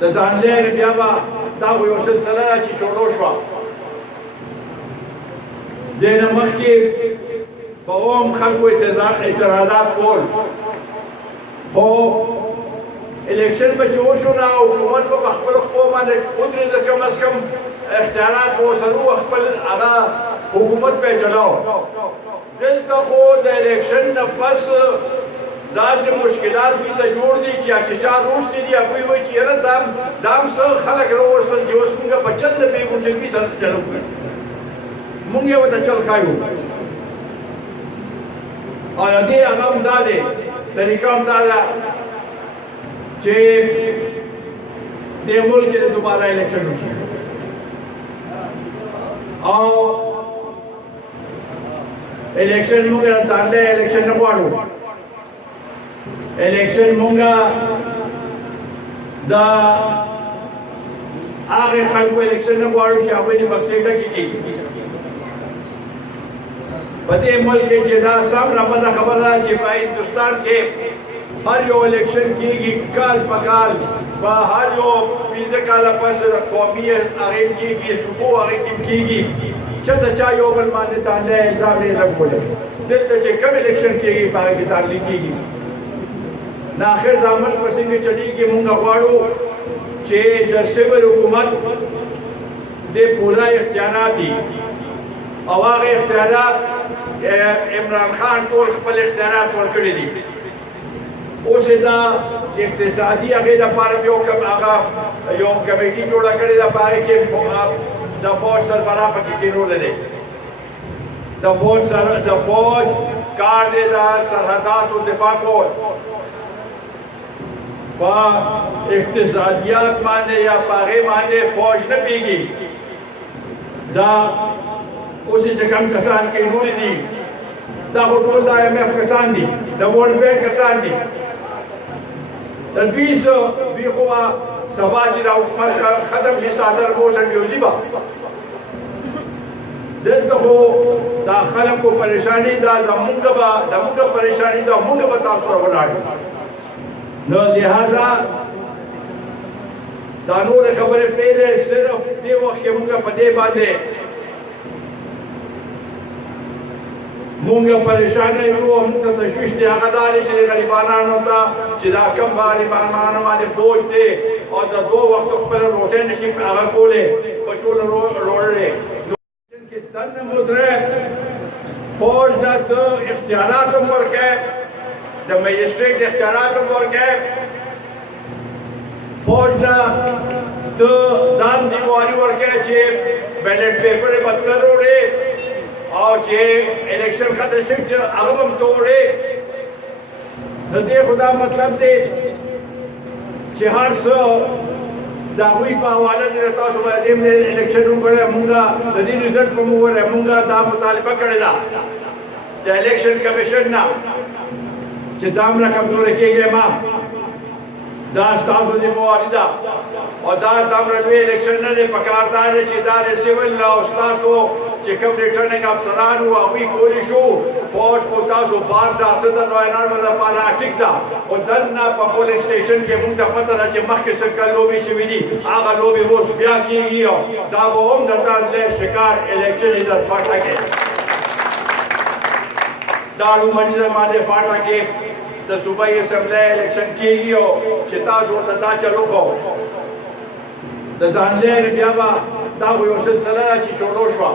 د دانلین بیا به دا یو سلسله ده چې شروع شوه دې نه مخکې به هم خلکو اعتراضات کول خو الیکشن به چې وشو نه حکومت به په خپلو خپلو باندې ودرېده کم از کم اختیارات به ورسره وو خپل هغه حکومت به یې چلاو دلته خو د الیکشن نه پس داسې مشکلات دوی ته جوړ دي چې چا روشتي دي هغوی وایي چې یاره دا هم څه خلک راوستل چې اوس مونږ په چل نه پوهېږو چې دوی سره چل وکړي مونږ یې ورته چل ښایو او د دې هغه هم دا دی طریقه هم دا ده چې دې ملک کې دوباره الیکشن وشي او الیکشن مونږ دانډه الیکشن نه غواړو الیکشن مونږه د هغه خلکو الیکشن نه غواړو چې هغوی د بکسې ډکې کړي په دې ملک کې چې دا سم نه بده خبره ده چې په هندوستان کې هر یو الیکشن کېږي کال په کال په هر یو پنځه کاله پس قومي هغې کېږي صوبو هغې کې کېږي چېرته چا یو بل باندې دانډه الزام نه لګولی دلته چې کوم الیکشن کېږي په هغې کې دانډې کېږي نه آخر دا ملک په څنګه چلېږي مونږ غواړو چې د سیول حکومت د پوره اختیارات دي او هغه اختیارات عمران خان ټول خپل اختیارات ورکړي دي اوس یې دا اقتصادي هغې دپاره یو کمیټي جوړه کړې ده په هغې کې د فوج سربراہ پکې کېنولی دی د فوج کار دی د سرحداتو دفاع کول په اقتصادیات باندې یا په هغې باندې فوج نه پوهېږي دا اوس چې کوم کسان کېنولي دي دا خو ټول د IMF کسان دي د ورلډ بینک کسان دي د دوی خو به سبا چې دا حکومت ختم شي صادر به اوس انډیوزي به دلته خو دا خلکو پریشاني دا زمونږ پریشاني ده مونږ به تاسو سره ولاړ نو لہذا دا نورې خبرې پرېږدئ صرف دې وخت کې مونږ په دې باندې مونږ پریشانه یو مونږ ته تشویش دی هغه دا دی چې غریبانو ته چې دا کم غریبانو باندې بوج دی او د دوه وختو خپله روټۍ نشي هغه کولی بچو له روړلی کې دننه مدره فوج ته ته اختیارات هم ورکوې د مجسټریټ اختیارات هم ورکوې فوج ته ته دا هم دیواري ورکوې چې بیلټ پیپر یې به ته روړې او چې الیکشن ختم شي چې هغه به هم ته وړې د دې خو دا مطلب دی چې هر څه د هغوی په حواله دی تاسو باید دې الیکشن وکړئ مونږ د دې رزلټ به مو ووایئ مونږ دا مطالبه کړې ده د الیکشن کمیشن نه چې دا هم نه کمزورې کېږئ ما دا ستاسو ذمواري ده او دا دومره لوی الیکشن نه دی پکار دا دی چې دا د سیول او ستاسو چې کوم ریټرننګ افسران وو هغوی کولی شو فوج خو تاسو بار د اته د نوینانو لپاره ټیک ده خو دننه په پولینګ سټیشن کې مونږ ته پته ده چې مخکې څه کال لوبې شوي دي هغه لوبې اوس بیا کېږي او دا به هم د دانډلۍ شکار الیکشن عزت فاټه کې دارالمنیزه باندې فاټه کې د صوبایي اسمبلی الیکشن کېږي او چې تاسو ورته دا چل وکړو د دانډلۍ بیا به دا یو سلسله ده چې شروع شوه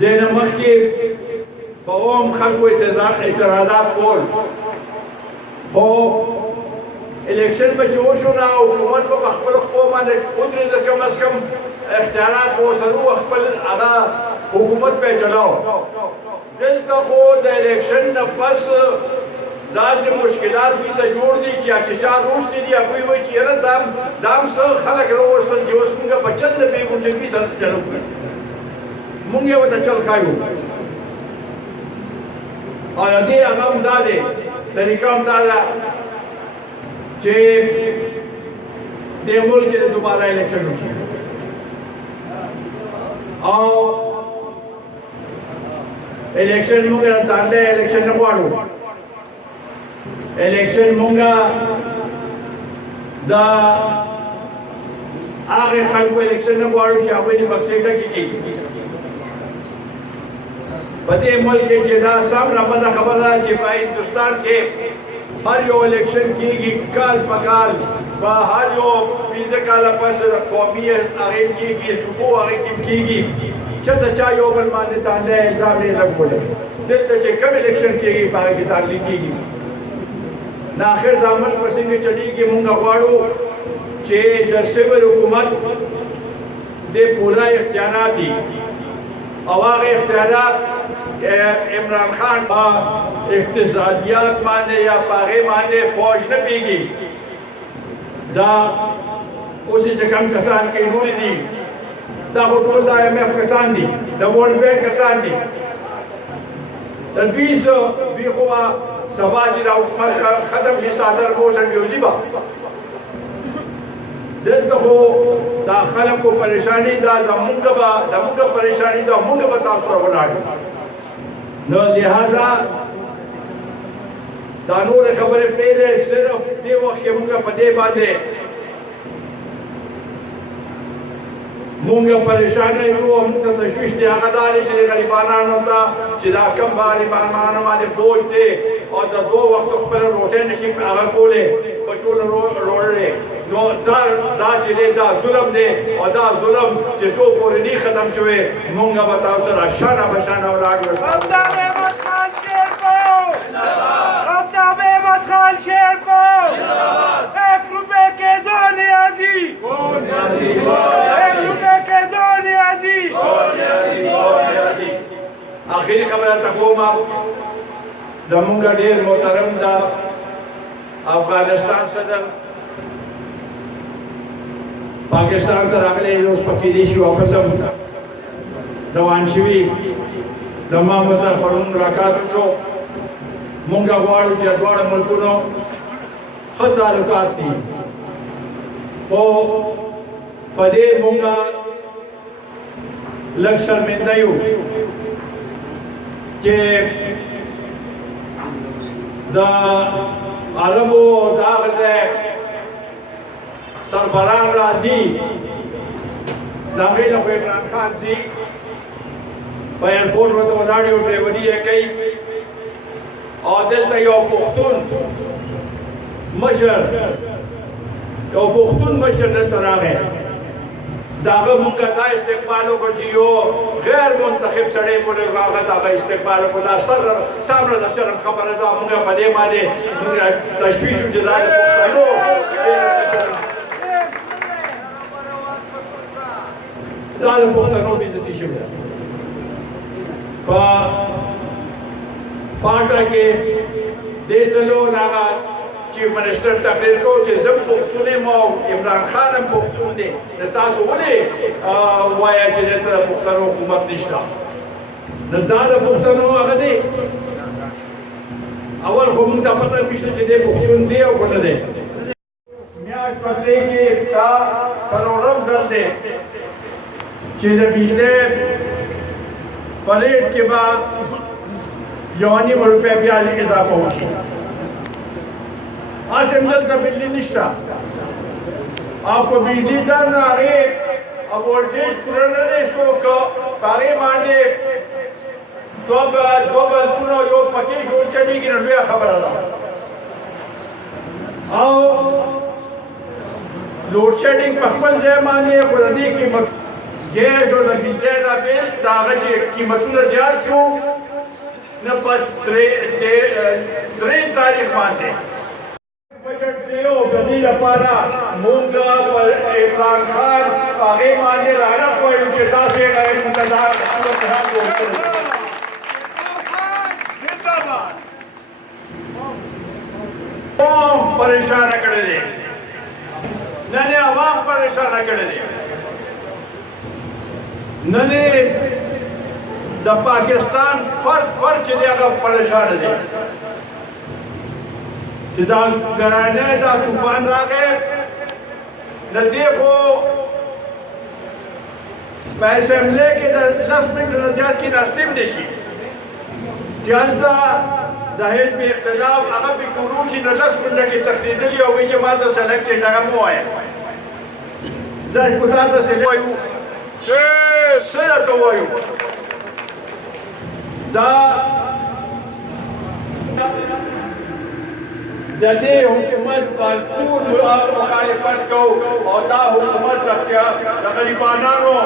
دې نه مخکې به هم خلکو اعتراضات کول خو الیکشن به چې وشو نه حکومت به په خپلو خپلو باندې ودرېده کم از کم اختیارات به ورسره وو خپل هغه حکومت به یې چلاو دلته خو د الیکشن نه پس داسې مشکلات دوی ته جوړ دي چې چا روشتي دي هغوی وایي چې یاره دا هم څه خلک راوستل چې اوس مونږ په چل نه پوهېږو چې دوی سره چل وکړي مونږ یې ورته چل ښایو او د دې هغه هم دا دی طریقه هم دا ده چې دې ملک کې دوباره الیکشن وشي او الیکشن مونږ دانډه الیکشن نه غواړو الیکشن مونږه دا هغه خلکو الیکشن نه غواړو چې هغوی د بکسې ډکې کړي په دې ملک کې چې دا سم نه بده خبره ده چې په هندوستان کې هر یو الیکشن کېږي کال په کال په هر یو 15 کاله پس قومي هغې کېږي صوبو هغې کې کېږي چېرته چا یو بل باندې تانده الزام نه لګولی دلته چې کوم الیکشن کېږي په هغې کې تانلې کېږي نه آخر دا ملک به څنګه چلېږي مونږ غواړو چې د سیول حکومت د پوره اختیارات دي او هغه اختیارات عمران خان په اقتصادیات باندې یا په هغې باندې فوج نه پیږي دا اوس چې کوم کسان کینولي دي دا خو ټول د IMF کسان دي د ورلډ بینک کسان دي د دوی خو سبا چې دا حکومت ختم شي صادر به اوسه ډیوزي به دلته خو دا خلکو پریشاني دا زمونږ پریشاني دا مونږ به تاسو سره ولاړ نو لہذا دا نورې خبرې پرېږدئ صرف دې وخت کې مونږ په دې باندې مونږ پریشانه یو او مونږ ته تشویش دی هغه دا دی چې غریبانو ته چې دا کم غریبانو باندې بوج دی او د دوه وختو خپله روټۍ نشي هغه کولی بچونه روړلی نو دا چې دی دا ظلم دی او دا ظلم چې څو پورې نه ختم شوی مونږ به تاسو سره شانه به شانه ولاړ یو خان شیر کو 1 روپے کے دو نیازی 1 روپے کے دو نیازی آخری خبره ته کومه زمونږ ډېر محترم د افغانستان صدر پاکستان ته راغلی اوس په کېدای شي واپس هم روان شوي زما مزر پرون ملاقات وشو مونږ غواړو چې دواړه ملکونو ښه تعلقات دي خو په دې مونږ لږ شرمنده یو چې د عربو د هغه ځای سربران راځي د هغې نه خو عمران خان ځي په ایرپورټ ورته ولاړ یو ډرایوري یې کوي او دلته یو پښتون مشر دلته راغی د هغه مونږ دا استقبال وکړو چې یو غیر منتخب سړی مونږ هغه د هغه استقبال وکړو دا ستاسو د شرم خبره ده مونږ په دې باندې مونږ تشویش وو چې دا د پښتنو دا د پښتنو بېعزتي شوې ده په فانټه کې دې تلو هغه چیف منسټر تقریر کو چې زه پښتون یم او عمران خان هم پښتون دی نو تاسو ولې وایه چې دلته د پښتنو حکومت نشته نو دا د پښتنو هغه دی اول خو موږ ته پته نشته چې دی پښتون دی او که نه دی میاشت په درې کې دا څلورم ځل دی چې د بجلۍ په ریټ کې به 1.5 روپۍ بیا اضافه وشي اسم دلته بجلی نشته او په بجلی در نه هغې وولټیج پوره نه دی څوک په هغې باندې دوه بلبونه یو پکې جوړ چلېږي نو لویه خبره ده او لوډ شیډینګ په خپل ځای باندې خو د دې قیمت ګیس او د بجلی دا بیل د هغه چې قیمتونه زیات شو نه په 3 تاریخ باندې بجټ دیو د دې لپاره مونږ په عمران خان هغې باندې لعنت وایو چې داسې غیر متضاد صورتحال جوړ کړی قوم پریشانه کړی دی نن یې عوام پریشانه کړی دی نن یې د پاکستان فرد چې دی هغه پریشانه دی چې دا ګرانه دا طوفان راغی نه دی خو په اسمبلی کې د 10 منټو نه زیات کېناستې هم نه شي چې هلته دهیز به اختلاف هغه به شروع شي نو 10 منټه کې تقسیدلی او وایي چې ما ته سلیکټډ هغه مو وایه دا خو تاسو سلیکټ وایو څه درته وایو دا د دې حکومت بھرپور مخالفت کو او دا حکومت د غریبانو